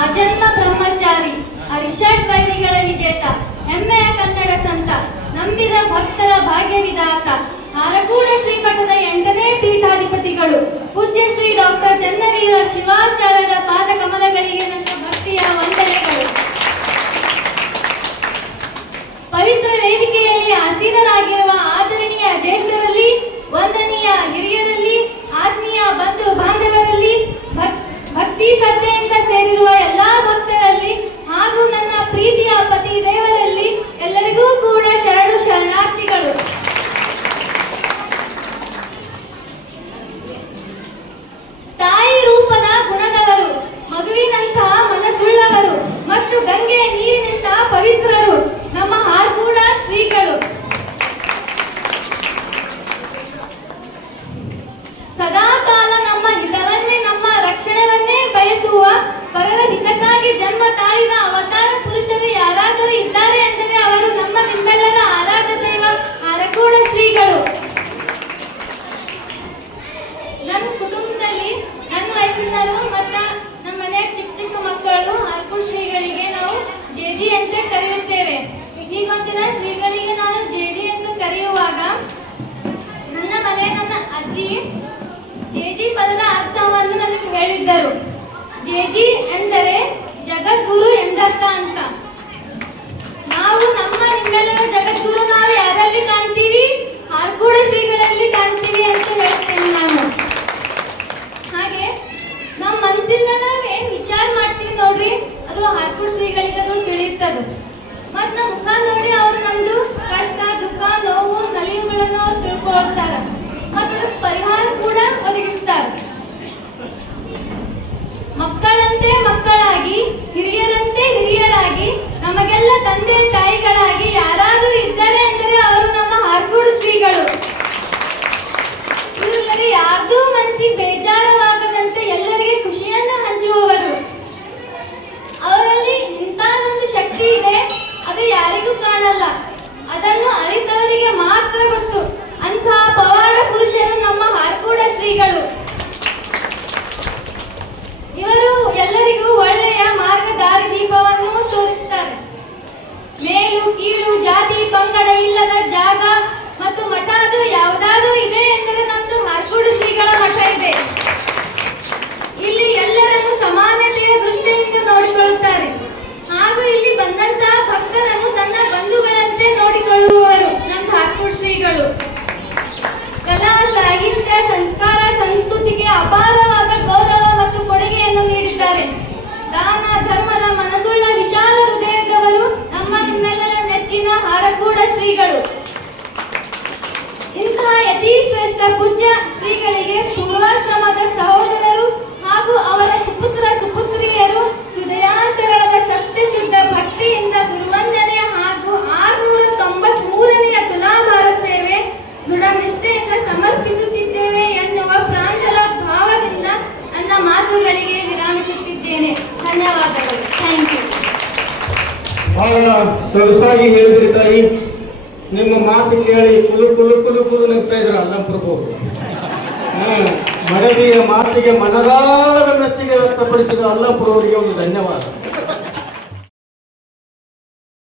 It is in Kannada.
ಆಜನ್ಮ ಬ್ರಹ್ಮಚಾರಿ ಅರಿಷಡ್ ಬೈಲಿಗಳ ವಿಜೇತ, ಹೆಮ್ಮೆಯ ಕನ್ನಡ ಸಂತ, ನಂಬಿದ ಭಕ್ತರ ಭಾಗ್ಯ ವಿಧಾತ ಹಾರಕೂಡ ಶ್ರೀಮಠದ ಎಂಟನೇ ಪೀಠಾಧಿಪತಿಗಳು, ಪೂಜ್ಯ ಶ್ರೀ ಡಾಕ್ಟರ್ ಚನ್ನವೀರ ಶಿವಾಚಾರ್ಯರ ಜನ್ಮ ತಾಳಿದ ಅವತಾರ ಪುರುಷರು ಯಾರಾದರೂ ಇದ್ದಾರೆ ಎಂದರೆ ಅವರು ನಮ್ಮ ನಿಮ್ಮೆಲ್ಲರ ಆರಾಧ ದೈವ ಹಾರಗೂಡ ಶ್ರೀಗಳು. ನನ್ನ ಕುಟುಂಬದಲ್ಲಿ ನನ್ನ ವಯಸ್ಸಿನರು ಮತ್ತು ನಮ್ಮ ಮನೆಯ ಚಿಕ್ಕ ಚಿಕ್ಕ ಮಕ್ಕಳು ಹರ್ಪುರ್ ಶ್ರೀಗಳಿಗೆ ನಾವು ಜೇಜಿ ಅಂತ ಕರೆಯುತ್ತೇವೆ. ಹೀಗೊಂದಿನ ಶ್ರೀಗಳಿಗೆ ನಾನು ಜೇಜಿ ಎಂದು ಕರೆಯುವಾಗ ನನ್ನ ಮನೆ ನನ್ನ ಅಜ್ಜಿ ಜೇಜಿ ಪದದ ಅರ್ಥವನ್ನು ನನಗೆ ಹೇಳಿದ್ದರು. ಜೇಜಿ ಎಂದರೆ ಜಗದ್ಗುರು ಎಂದರ್ಥ ಅಂತ. ನಾವು ನಮ್ಮ ನಿಮ್ಮೆಲ್ಲರ ಜಗದ್ಗುರು ನಾವು ಯಾರಲ್ಲಿ ಕಾಣ್ತೀವಿ? ಹಾರ್ಕೂಡ ಶ್ರೀಗಳಲ್ಲಿ ಕಾಣ್ತೀವಿ ಅಂತ ಹೇಳ್ತೇನೆ ನಾನು. ಹಾಗೆ ನಮ್ಮ ಮನಸ್ಸಿಂದ ನಾವೇನ್ ವಿಚಾರ ಮಾಡ್ತೀವಿ ನೋಡ್ರಿ? ಅದು ಹಾರ್ಕೂಡ ಶ್ರೀಗಳಿಗೆ ಅದು ತಿಳಿಯುತ್ತದೆ ಮತ್ ನಮ್ಮ ಮುಖ ನೋಡಿ ಅವ್ರು ನಮ್ದು ಕಷ್ಟ, ದುಃಖ, ನೋವು, ನಲಿವುಗಳನ್ನು ಅವ್ರು ತಿಳ್ಕೊಳ್ತಾರ. 하는 것도 ಸಂಸ್ಕಾರ, ಸಂಸ್ಕೃತಿಗೆ ಅಪಾರವಾದ ಗೌರವ ಮತ್ತು ಕೊಡುಗೆಯನ್ನು ನೀಡಿದ್ದಾರೆ. ದಾನ, ಧರ್ಮದ ಮನಸ್ಸುಳ್ಳ ವಿಶಾಲ ಹೃದಯದವರು ನಮ್ಮ ನಿಮ್ಮೆಲ್ಲರ ನೆಚ್ಚಿನ ಹಾರಗೂಡ ಶ್ರೀಗಳು. ಬಹಳ ಸೊಗಸಾಗಿ ಹೇಳಿದ್ರಿ ತಾಯಿ, ನಿಮ್ಮ ಮಾತು ಕೇಳಿ ಕುಲು ಕುಲು ಕುಲು ಕುಲು ನಗ್ತಾ ಇದ್ರ ಅಲ್ಲ ಪ್ರಭು ಮಡವಿಯ ಮಾತಿಗೆ ಮನದಾಳದ ಮೆಚ್ಚುಗೆ ವ್ಯಕ್ತಪಡಿಸಿದ ಅಲ್ಲಪುರವರಿಗೆ ಒಂದು ಧನ್ಯವಾದ.